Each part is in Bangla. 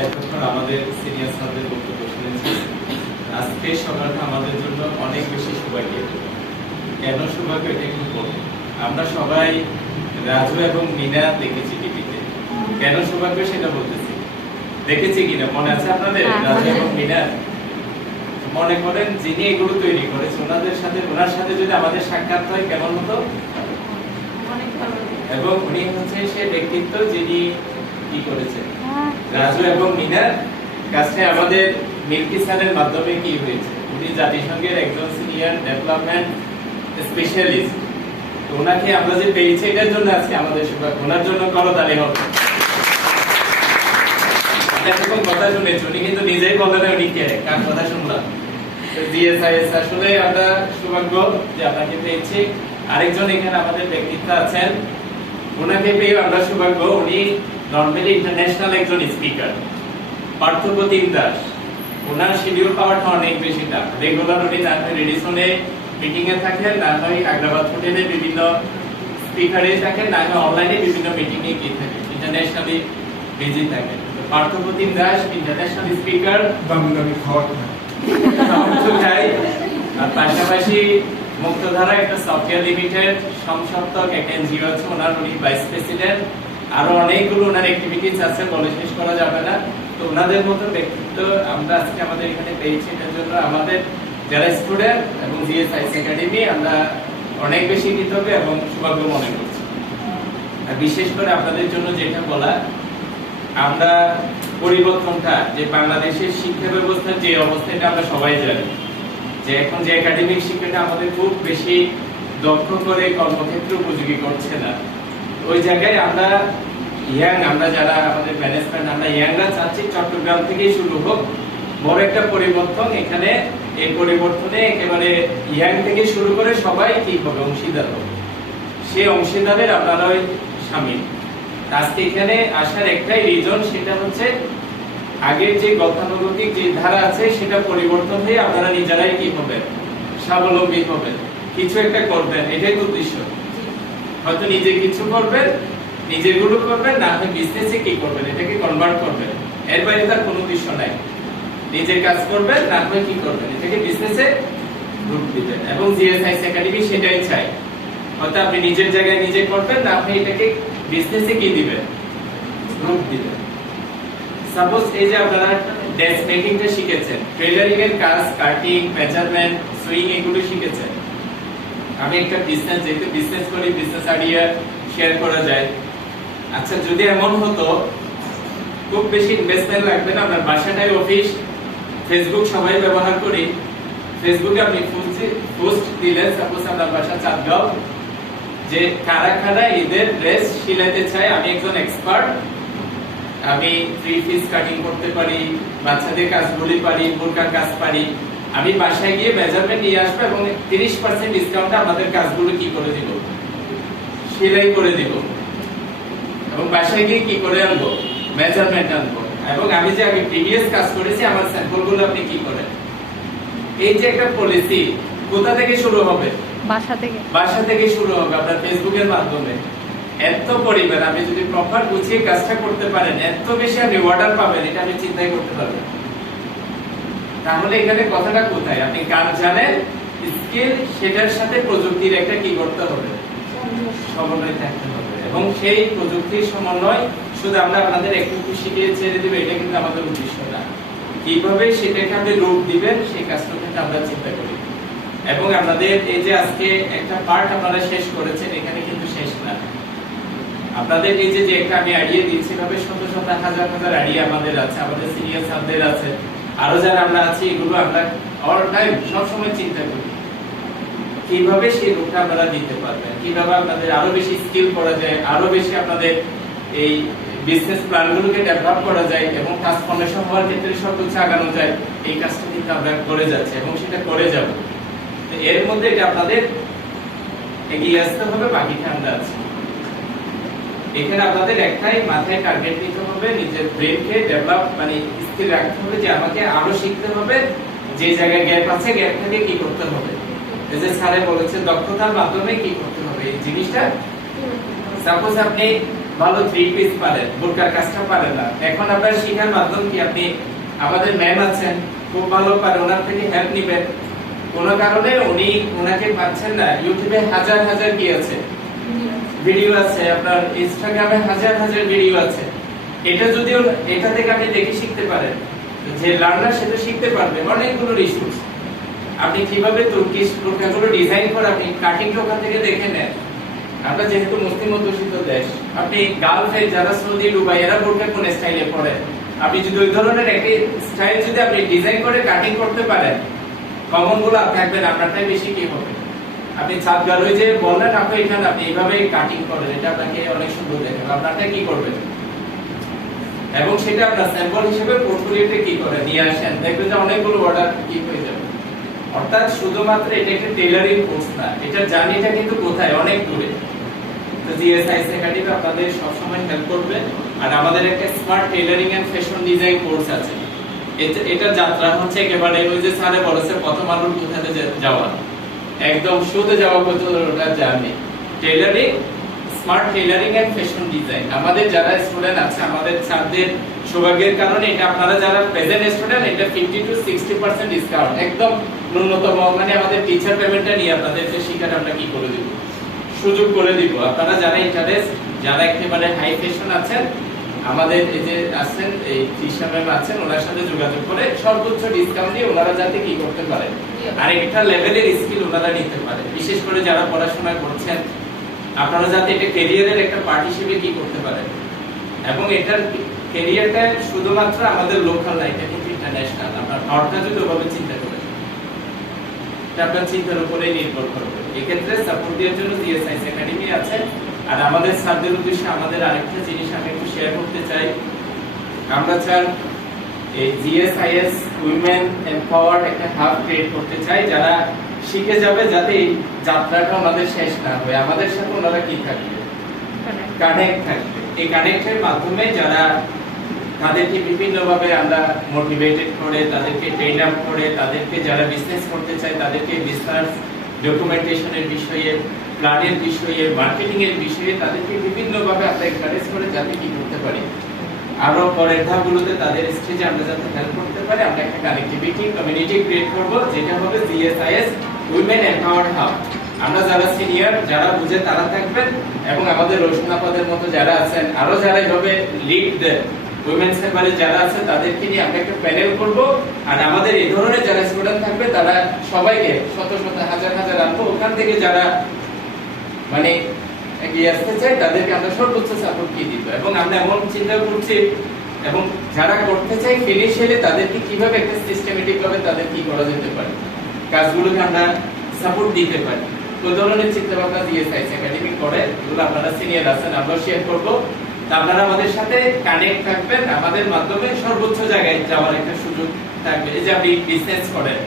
এতক্ষণ আমাদের সিনিয়র স্যারদের বক্তব্য শুনেছি। আজকে সকালটা আমাদের জন্য অনেক বেশি সৌভাগ্য। কেন সৌভাগ্য এটা একটু বলবো। আমরা সবাই রাজু এবং মিনা দেখেছি টিভিতে। কেন সৌভাগ্য সেটা বলতেছি। দেখেছি কিনা মনে আছে আপনাদের? রাজু এবং মিনা মনে করেন যিনি এগুলো তৈরি করেছে ওনার সাথে যদি আমাদের সাক্ষাৎ হয় কেমন হতো? এবং উনি হচ্ছে সে ব্যক্তিত্ব যিনি কি করেছেন রাজু এবং মিনার কাছে আমাদের মিল্কি স্যারের মাধ্যমে কি হয়েছে, উনি জাতিসংঘের একজন সিনিয়র ডেভেলপমেন্ট স্পেশালিস্ট। তো ওনাকে আমরা যে পেয়েছি এটার জন্য আজকে আমাদের সৌভাগ্য। ওনার জন্য করতালি হবে। এরকম কথা শুনেছি, উনি কিন্তু নিজেই বলেন উনি কে, কার কথা শুনলাম। জিএসআইএস আসলে আমরা সৌভাগ্য যে আপনাকে পেয়েছি। আরেকজন এখানে আমাদের ব্যক্তিত্ব আছেন, ওনাকে পেয়ে আমরা সৌভাগ্য। উনি নরমালি ইন্টারন্যাশনাল একজন স্পিকার, পার্থপ্রতিম দাস। ওনার শিডিউল পাওয়াটা অনেক বেশি টাফ। রেগুলার উনি না হয় রেডিসনে মিটিং এ থাকেন, না হয় আগ্রাবাদ হোটেলে বিভিন্ন স্পিকারে থাকেন, না হয় অনলাইনে বিভিন্ন মিটিং এ গিয়ে থাকেন, ইন্টারন্যাশনালি বিজি থাকেন। পার্থপ্রতিম দাস ইন্টারন্যাশনাল স্পিকার, দামি খাওয়া খায়। আর পাশাপাশি মুক্তধারা একটা সফটওয়্যার লিমিটেড সংসপ্তক একটা এনজিও আছে, ওনার উনি ভাইস প্রেসিডেন্ট। আরো অনেকগুলো ওনার অ্যাক্টিভিটিস আছে, বলে শেষ করা যাবে না। তো ওনাদের মতো ব্যক্তিত্ব আমরা আজকে আমাদের এখানে পেয়েছি। এটার জন্য আমাদের যারা স্টুডেন্ট এবং জিএসআইএস একাডেমি আমরা অনেক বেশি কৃতজ্ঞ এবং সৌভাগ্য মনে করছি। আর বিশেষ করে আপনাদের জন্য যেটা বলা, আমরা পরিবর্তনটা যে বাংলাদেশের শিক্ষা ব্যবস্থার যে অবস্থা এটা আমরা সবাই জানি, যে এখন যে একাডেমিক শিক্ষাটা আমাদের খুব বেশি দক্ষ করে কর্মক্ষেত্রে উপযোগী করছে না। ওই জায়গায় আমরা আমরা যারা আমাদের ম্যানেজমেন্ট আমরা ইয়াংরা চাচ্ছি চট্টগ্রাম থেকেই শুরু হোক বড় একটা পরিবর্তন। এখানে এই পরিবর্তনে একেবারে ইয়াং থেকে শুরু করে সবাই কি হবে, অংশীদার হবে। সেই অংশীদারের আপনারাই শামিল। আজকে এখানে আসার একটাই রিজন, সেটা হচ্ছে আগের যে গতানুগতিক যে ধারা আছে সেটা পরিবর্তন হয়ে আপনারা নিজেরাই কি হবেন, স্বাবলম্বী হবেন, কিছু একটা করবেন। এটাই তো উদ্দেশ্য। হয়তো নিজে কিছু করবেন, নিজেরগুলো করবেন, না হয় বিজনেসে কি করবেন, এটাকে কনভার্ট করবেন। এর বাইরে তার কোনো উদ্দেশ্য নাই। নিজের কাজ করবেন, না হয় কি করবেন, এটাকে বিজনেসে রূপ দিবেন। এবং জিএসআইএস একাডেমি সেটাই চাই। হয়তো আপনি নিজের জায়গায় নিজে করবেন, না হয় এটাকে বিজনেসে কি দিবেন, রূপ দিবেন। সাপোজ এই যে আপনারা ড্রেস মেকিংটা শিখেছেন, টেইলারিং এর কাজ, কাটিং, মেজারমেন্ট, সুইং এগুলো শিখেছেন। আমি একটা বিজনেস, যেহেতু বিজনেস করি, বিজনেস আইডিয়া শেয়ার করা যায়। আচ্ছা, যদি এমন হতো খুব বেশি ইনভেস্টমেন্ট লাগবে না, আপনার বাসাটাই অফিস, ফেসবুক সবাই ব্যবহার করি, ফেসবুকে আপনি পোস্ট দিলেন, সাপোজ আপনার বাসা চাঁদগাঁও, যে কারা কারা ঈদের ড্রেস সিলাইতে চায়, আমি একজন এক্সপার্ট, আমি 3 পিস কাটিং করতে পারি, বাচ্চাদের কাজগুলি পারি, বোরকার কাজ পারি, আমি বাসায় গিয়ে মেজারমেন্ট নিয়ে আসবো এবং 30% ডিসকাউন্টে আমাদের কাজগুলো কি করে দিব, সেলাই করে দিব। এবং বাসায় গিয়ে কি করে আনবো, মেজারমেন্ট আনবো। এবং আমি যে আগে প্রিভিয়াস কাজ করেছি আমার স্যাম্পলগুলো আপনি কি করেন। এই যে একটা পলিসি কোথা থেকে শুরু হবে, বাসা থেকে শুরু হবে, আপনার ফেসবুকের মাধ্যমে। এত পরিমাণ আপনি যদি প্রপার গুছিয়ে কাজটা করতে পারেন, এত বেশি আপনি অর্ডার পাবেন, এটা আপনি চিন্তাই করতে পারবেন। তাহলে এখানে কথাটা কোথায়, আপনি কাজ জানেন, স্কিল, সেটার সাথে প্রযুক্তির একটা কি করতে হবে, সমন্বয় থাকতে হবে। এবং সেই প্রযুক্তির সমন্বয় শুধু আমরা আপনাদের একটু শিখিয়ে ছেড়ে দেব, এটা কিন্তু আমাদের উদ্দেশ্য না। কিভাবে সেটাকে আপনি রূপ দিবেন সেই কাজটা কিন্তু আমরা চিন্তা করি। এবং আপনাদের এই যে আজকে একটা পার্ট আপনারা শেষ করেছেন, এখানে কিন্তু শেষ না। আপনাদের এই যে একটা আমি আইডিয়া দিচ্ছি, ভাবে শত শত হাজার হাজার আইডিয়া আমাদের আছে, আমাদের সিনিয়র স্যারদের আছে, আরো যারা আমরা আছি, এগুলো আমরা অল টাইম সব সময় চিন্তা করি কিভাবে সেই রূপটা আপনারা দিতে পারবেন, কিভাবে আপনাদের আরো বেশি স্কিল করা যায়, আরো বেশি আপনাদের এই বিজনেস প্ল্যানগুলোকে ডেভেলপ করা যায় এবং ট্রান্সফরমেশন হওয়ার ক্ষেত্রে সবকিছু আগানো যায়। এই কাজটা কিন্তু আমরা করে যাচ্ছি এবং সেটা করে যাব। এর মধ্যে এটা আপনাদের এগিয়ে আসতে হবে, বাকিটা আমরা আছি। এখানে আপনাদের একটাই মাথায় টার্গেট নিতে হবে, নিজের ব্রেনকে ডেভেলপ মানে স্থির রাখতে হবে যে আমাকে আরো শিখতে হবে, যে জায়গায় গ্যাপ আছে গ্যাপটাকে কি করতে হবে। এই যে স্যারে বলেছে দক্ষতার মাধ্যমে কি করতে হবে এই জিনিসটা। সাপোজ আপনি ভালো থ্রি পিস পারেন, বোরকার কাজটা পারেন না, এখন আপনার শিখার মাধ্যম কি, আপনি আমাদের ম্যাম আছেন খুব ভালো পারে, ওনার থেকে হেল্প নিবেন। কোন কারণে উনি ওনাকে পাচ্ছেন না, ইউটিউবে হাজার হাজার কি আছে ভিডিও আছে, আপনার ইনস্টাগ্রামে হাজার হাজার ভিডিও আছে। এটা যদি এটা থেকে আপনি দেখে শিখতে পারেন, যে লার্নার সেটা শিখতে পারবে অনেকগুলো রিসোর্স। আপনি কিভাবে তুর্কিশ বোরকাগুলো ডিজাইন করে আপনি কাটিংটা ওখান থেকে দেখে নেন। আমরা যেহেতু মুসলিম অধ্যুষিত দেশ, আপনি গালফে যারা সৌদি দুবাই এরা বোরকা কোন স্টাইলে পরে, আপনি যদি ওই ধরনের একই স্টাইল যদি আপনি ডিজাইন করে কাটিং করতে পারেন, কমন গুলো থাকবেন, আপনারটাই বেশি কি হবে। আপনি ছাদ গালুই যে বললেন আপনি এখানে আপনি এইভাবে কাটিং করেন, এটা আপনাকে অনেক সুন্দর দেখাবে, আপনারটা কি করবেন এবং সেটা আপনার স্যাম্পল হিসেবে পোর্টফোলিওতে কি করে নিয়ে আসেন, দেখবেন যে অনেকগুলো অর্ডার কি হয়ে যাবে। অর্থাৎ শুধুমাত্র এটা একটা টেইলারিং কোর্স না, এটা জার্নিটা কিন্তু কোথায় অনেক দূরে। তো জিএসআইএস একাডেমি আপনাদের সব সময় হেল্প করবে। আর আমাদের একটা smart tailoring and fashion design course আছে, এটা যাত্রা হচ্ছে একেবারে ওই যে স্যারে বলেছে প্রথম আলোর কোথাতে যাওয়া, একদম শুতে যাওয়া পর্যন্ত ওটা journey. Tailoring, smart tailoring and fashion design. আমাদের যারা স্টুডেন্ট আছে, আমাদের ছাত্রদের সৌভাগ্যের কারণে এটা আপনারা যারা প্রেজেন্ট স্টুডেন্ট, এটা 50 to 60% ডিসকাউন্ট, একদম ন্যূনতম, মানে আমাদের টিচার পেমেন্টটা নিয়ে আপনাদেরকে শিখাটা আমরা কি করে দিব, সুযোগ করে দিব। আপনারা যারা ইন্টারেস্ট, যারা একেবারে হাই ফ্যাশন আছেন, আমাদের এই যে আছেন এই তৃষা ম্যাম আছেন, ওনার সাথে যোগাযোগ করে সর্বোচ্চ ডিসকাউন্ট দিয়ে ওনারা যাতে কি করতে পারে, আর একটা লেভেলের স্কিল ওনারা নিতে পারে। বিশেষ করে যারা পড়াশোনা করছেন, আপনারা যাতে এটা ক্যারিয়ারের একটা পার্ট হিসেবে কি করতে পারেন, এবং এটার ক্যারিয়ারটা শুধুমাত্র আমাদের লোকাল না, এটা কিন্তু ইন্টারন্যাশনাল। আপনার থটটা যদি ওভাবে চিন্তা করেন, এটা আপনার চিন্তার উপরে নির্ভর করবে। এক্ষেত্রে সাপোর্ট দেওয়ার জন্য জিএসআইএস একাডেমি আছে। আর আমাদের স্যারদের উদ্দেশ্যে আমাদের আরেকটা জিনিস আমি একটু শেয়ার করতে চাই, আমরা চাই এই জিএসআইএস উইমেন এম্পাওয়ার্ড একটা হাব ক্রিয়েট করতে চাই, যারা শিখে যাবে, যাতে এই যাত্রাটা আমাদের শেষ না হয়, আমাদের সাথে ওনারা কি থাকবে, কানেক্ট থাকবে। এই কানেক্টের মাধ্যমে যারা তাদেরকে বিভিন্নভাবে আমরা মোটিভেটেড করে, তাদেরকে ট্রেন আপ করে, তাদেরকে যারা বিজনেস করতে চায় তাদেরকে বিজনেস ডকুমেন্টেশনের বিষয়ে, প্ল্যানের বিষয়ে, মার্কেটিং এর বিষয়ে তাদেরকে বিভিন্নভাবে আমরা এনকারেজ করে যাতে কি করতে পারি, আরো পরের ধাপগুলোতে তাদের স্টেজে আমরা যাতে হেল্প করতে পারি। আমরা একটা কানেক্টিভিটি কমিউনিটি ক্রিয়েট করব, যেটা হবে জিএসআইএস উইমেন এম্পাওয়ার্ড হাব। আমরা যারা সিনিয়র, যারা বুঝে তারা থাকবেন, এবং আমাদের রোশনাপাদের মতো যারা আছেন, আরো যারা এভাবে লিড উইমেন সেক্টরে যারা আছে, তাদেরকে নিয়ে আমরা একটা প্যানেল করব। আর আমাদের এই ধরনের যারা স্টুডেন্ট থাকবে, তারা সবাইকে শত শত হাজার হাজার আনবো, ওখান থেকে যারা মানে এগিয়ে আসতে চায় তাদেরকে আমরা সর্বোচ্চ সাপোর্ট কি দিব। এবং আমরা এমন চিন্তা করছি, এবং যারা করতে চাই ফিনিশিয়ালি তাদেরকে কিভাবে একটা সিস্টেমেটিক ভাবে তাদের কি করা যেতে পারে, কাজগুলোকে আমরা সাপোর্ট দিতে পারি, ওই ধরনের চিন্তা ভাবনা জিএসআইএস একাডেমি করে। এগুলো আপনারা সিনিয়র আছেন, আমরা শেয়ার করব। আপনারা আমাদের সাথে কানেক্ট থাকবেন, আমাদের মাধ্যমে সর্বোচ্চ জায়গায় যাওয়ার একটা সুযোগ থাকবে। এই যে আপনি বিজনেস করেন,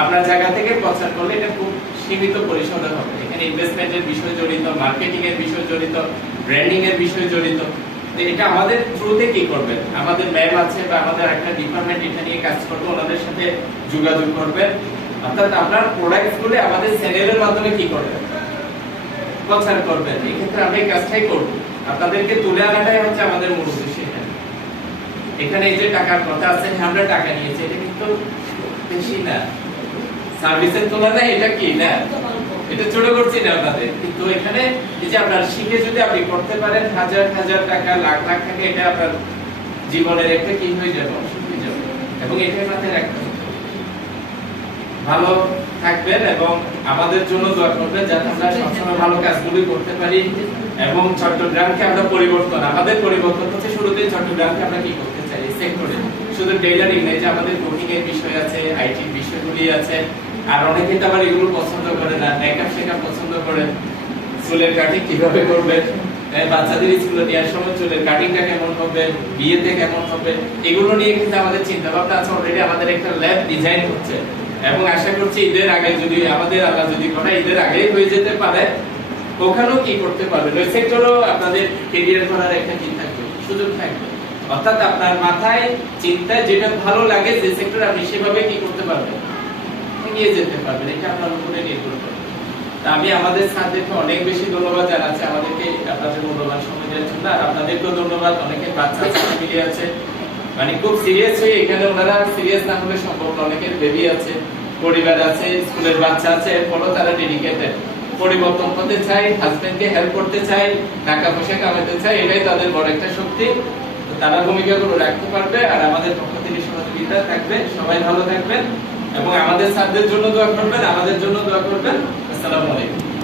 আপনার জায়গা থেকে প্রচার করলে এটা খুব সীমিত পরিসরে হবে। এখানে ইনভেস্টমেন্টের বিষয় জড়িত, মার্কেটিং এর বিষয় জড়িত, ব্র্যান্ডিং এর বিষয় জড়িত। এটা আমাদের থ্রুতে কি করবেন, আমাদের ম্যাম আছে বা আমাদের একটা ডিপার্টমেন্ট এটা নিয়ে কাজ করবে, ওনাদের সাথে যোগাযোগ করবেন। অর্থাৎ আপনার প্রোডাক্টগুলো আমাদের চ্যানেলের মাধ্যমে কি করবেন, প্রচার করবেন। এই ক্ষেত্রে আমরা এই কাজটাই করব, আপনাদেরকে তুলে আনাটাই হচ্ছে আমাদের মূল উদ্দেশ্য। এখানে এই যে টাকার কথা আছে, আমরা টাকা নিয়েছি, এটা কিন্তু বেশি না, সার্ভিসের তুলনায় এটা কি না, এটা ছোট করছি না আপনাদের। কিন্তু এখানে এই যে আপনার শিখে যদি আপনি করতে পারেন, হাজার হাজার টাকা, লাখ লাখ টাকা, এটা আপনার জীবনের একটা কি হয়ে যাবে, এবং এটাই মাথায় রাখতে হবে। ভালো থাকবেন এবং আমাদের জন্য দোয়া করবেন, যাতে আমরা সবসময় ভালো কাজগুলি করতে পারি। এবং চট্টগ্রামকে আমরা পরিবর্তন, আমাদের পরিবর্তন হচ্ছে শুরুতেই চট্টগ্রামকে আমরা কি করতে চাই সেক্টরে, শুধু টেইলারিং নেই, যে আমাদের কুকিং এর বিষয় আছে, আইটি বিষয়গুলি আছে। আর অনেকে তো আবার এগুলো পছন্দ করে না, মেকআপ শেকআপ পছন্দ করে, চুলের কাটিং কিভাবে করবেন, বাচ্চাদের স্কুলে নেওয়ার সময় চুলের কাটিংটা কেমন হবে, বিয়েতে কেমন হবে, এগুলো নিয়ে কিন্তু আমাদের চিন্তা ভাবনা আছে। অলরেডি আমাদের একটা ল্যাব ডিজাইন হচ্ছে, এবং আশা করছি ঈদের আগে যদি আমাদের আল্লাহ যদি করে ঈদের আগে হয়ে যেতে পারে, ওখানেও কি করতে পারবেন, ওই সেক্টরও আপনাদের ক্যারিয়ার করার একটা কি থাকবে, সুযোগ থাকবে। অর্থাৎ আপনার মাথায় চিন্তা যেটা ভালো লাগে, যে সেক্টরে আপনি সেভাবে কি করতে পারবেন, এগিয়ে যেতে পারবেন। এটা আপনার উপরে নির্ভর করে। আমি আমাদের স্যারদেরকে অনেক বেশি ধন্যবাদ জানাচ্ছি আমাদেরকে আপনাদের মূল্যবান সময় দেওয়ার জন্য। আর আপনাদেরকেও ধন্যবাদ, অনেকের বাচ্চা ফ্যামিলি আছে, মানে খুব সিরিয়াস হয়ে এখানে ওনারা সিরিয়াস না হলে সম্ভব না। অনেকের বেবি আছে, পরিবার আছে, স্কুলের বাচ্চা আছে, এরপরও তারা ডেডিকেটেড, পরিবর্তন হতে চায়, হাজবেন্ডকে হেল্প করতে চায়, টাকা পয়সা কামাতে চায়, এটাই তাদের বড় একটা শক্তি। তারা ভূমিকাগুলো রাখতে পারবে আর আমাদের পক্ষ থেকে সহযোগিতা থাকবে। সবাই ভালো থাকবেন এবং আমাদের স্যারদের জন্য দোয়া করবেন, আমাদের জন্য দোয়া করবেন। আসসালামু আলাইকুম।